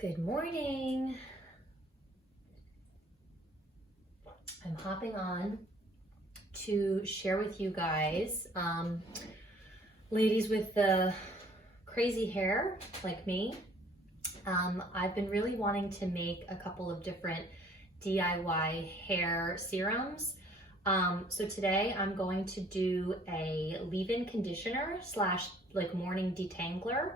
Good morning. I'm hopping on to share with you guys, ladies with the crazy hair like me. I've been really wanting to make a couple of different DIY hair serums. So today I'm going to do a leave-in conditioner slash like morning detangler.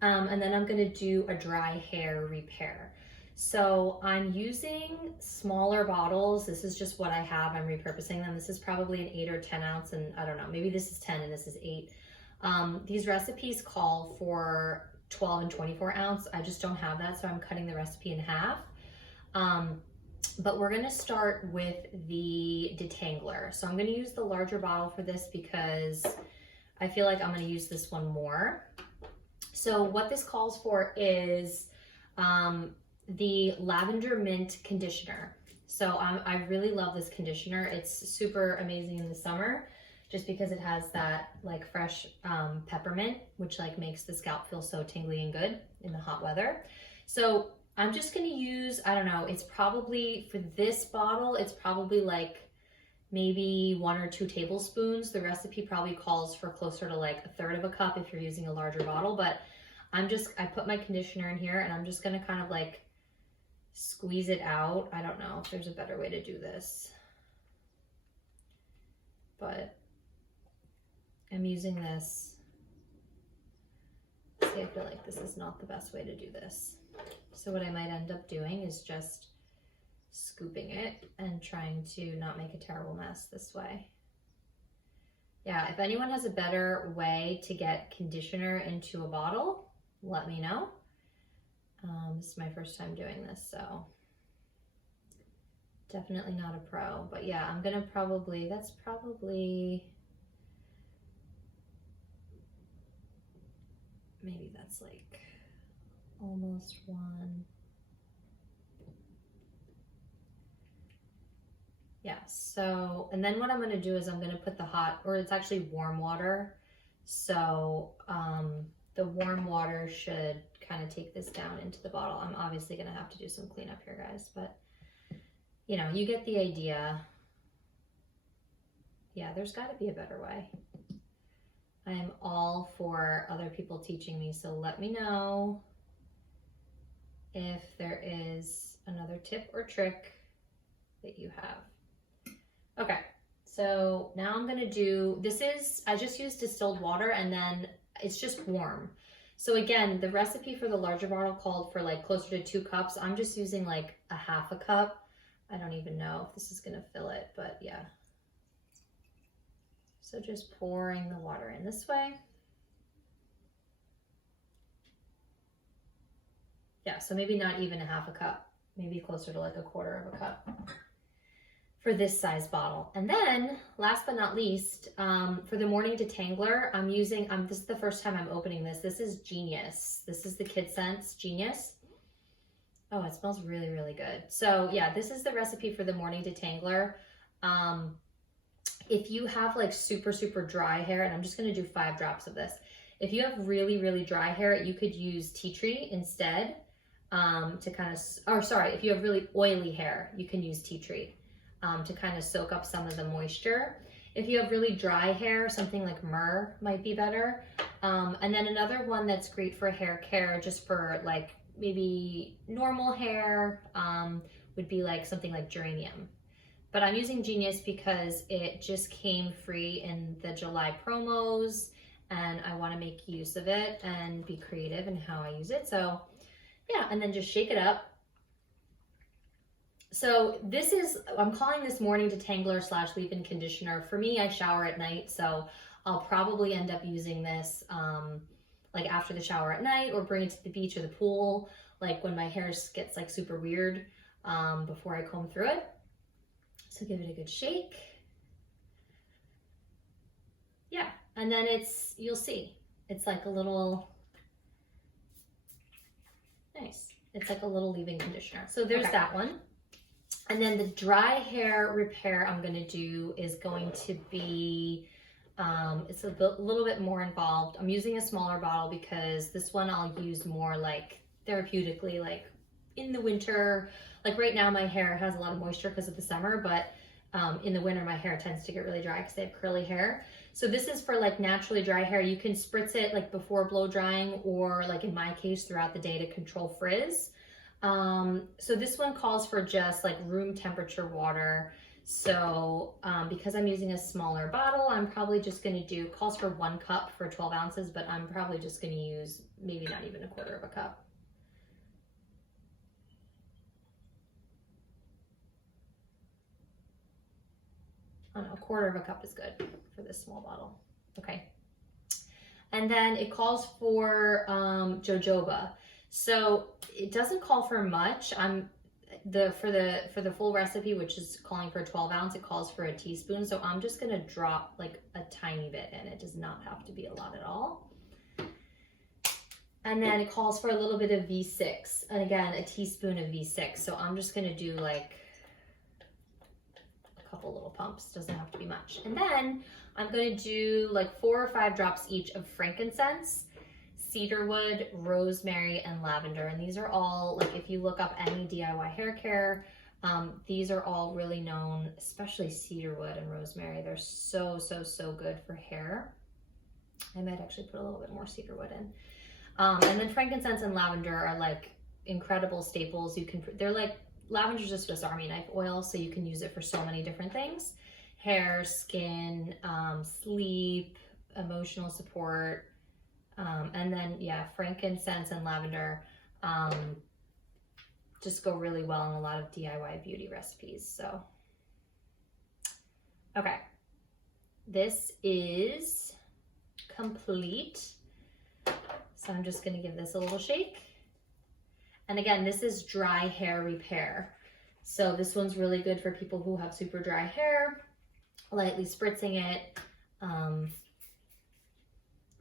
And then I'm gonna do a dry hair repair. So I'm using smaller bottles. This is just what I have. I'm repurposing them. This is probably an 8 or 10 ounce, and I don't know, maybe this is 10 and this is 8. These recipes call for 12 and 24 ounce. I just don't have that, so I'm cutting the recipe in half. But we're gonna start with the Detangler. So I'm gonna use the larger bottle for this because I feel like I'm gonna use this one more. So what this calls for is the Lavender Mint conditioner. So I really love this conditioner. It's super amazing in the summer just because it has that like fresh peppermint, which like makes the scalp feel so tingly and good in the hot weather. So I'm just gonna use, I don't know, it's probably, for this bottle, it's probably like maybe 1 or 2 tablespoons. The recipe probably calls for closer to like 1/3 of a cup if you're using a larger bottle, but I put my conditioner in here and I'm just gonna kind of like squeeze it out. I don't know if there's a better way to do this, but I'm using this. See, I feel like this is not the best way to do this. So what I might end up doing is just scooping it and trying to not make a terrible mess this way. Yeah, if anyone has a better way to get conditioner into a bottle, let me know. This is my first time doing this, so definitely not a pro. But yeah, I'm gonna probably, that's probably, maybe that's like almost 1. Yeah, so, and then what I'm gonna do is I'm gonna put the hot, or it's actually warm water. So the warm water should kind of take this down into the bottle. I'm obviously gonna have to do some cleanup here, guys, but you know, you get the idea. Yeah, there's gotta be a better way. I am all for other people teaching me, so let me know if there is another tip or trick that you have. Okay, so now I'm gonna do, I just used distilled water and then it's just warm. So again, the recipe for the larger bottle called for like closer to 2 cups. I'm just using like a 1/2 cup. I don't even know if this is gonna fill it, but yeah. So just pouring the water in this way. Yeah, so maybe not even a 1/2 cup, maybe closer to like 1/4 of a cup for this size bottle. And then last but not least, for the morning detangler, I'm using, this is the first time I'm opening this. This is Genius. This is the Kid Sense Genius. Oh, it smells really, really good. So yeah, this is the recipe for the morning detangler. If you have like super, super dry hair, and I'm just gonna do 5 drops of this. If you have really, really dry hair, you could use tea tree instead to kind of, or sorry, if you have really oily hair, you can use tea tree. To kind of soak up some of the moisture. If you have really dry hair, something like myrrh might be better. And then another one that's great for hair care, just for like maybe normal hair, would be like something like geranium. But I'm using Genius because it just came free in the July promos and I want to make use of it and be creative in how I use it. So yeah, and then just shake it up. So this is, I'm calling this morning detangler slash leave-in conditioner. For me, I shower at night, so I'll probably end up using this like after the shower at night, or bring it to the beach or the pool, like when my hair gets like super weird before I comb through it. So give it a good shake. Yeah, and then you'll see, it's like a little, nice. It's like a little leave-in conditioner. So there's that one. And then the dry hair repair I'm going to do is going to be, it's a little bit more involved. I'm using a smaller bottle because this one I'll use more like therapeutically, like in the winter. Like right now my hair has a lot of moisture because of the summer, but in the winter my hair tends to get really dry because I have curly hair. So this is for like naturally dry hair. You can spritz it like before blow drying, or like in my case throughout the day to control frizz. So this one calls for just like room temperature water. So because I'm using a smaller bottle, I'm probably just going to do, calls for 1 cup for 12 ounces, but I'm probably just going to use maybe not even 1/4 of a cup. I don't know, 1/4 of a cup is good for this small bottle. Okay. And then it calls for jojoba. So it doesn't call for much. For the full recipe, which is calling for 12 ounce, it calls for a teaspoon. So I'm just gonna drop like a tiny bit in. It does not have to be a lot at all. And then it calls for a little bit of V6, and again, a teaspoon of V6. So I'm just gonna do like a couple little pumps, doesn't have to be much. And then I'm gonna do like 4 or 5 drops each of frankincense, cedarwood, rosemary, and lavender. And these are all, like if you look up any DIY hair care, these are all really known, especially cedarwood and rosemary. They're so good for hair. I might actually put a little bit more cedarwood in. And then frankincense and lavender are like incredible staples. They're like, lavender's a Swiss Army knife oil, so you can use it for so many different things. Hair, skin, sleep, emotional support. And then, yeah, frankincense and lavender just go really well in a lot of DIY beauty recipes. So, okay, this is complete. So I'm just gonna give this a little shake. And again, this is dry hair repair. So this one's really good for people who have super dry hair, lightly spritzing it.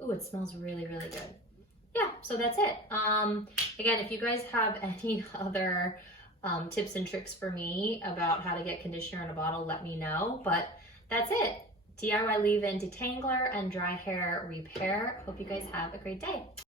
Ooh, it smells really good. Yeah, so that's it. Again, if you guys have any other tips and tricks for me about how to get conditioner in a bottle, let me know. But that's it. DIY leave-in detangler and dry hair repair. Hope you guys have a great day.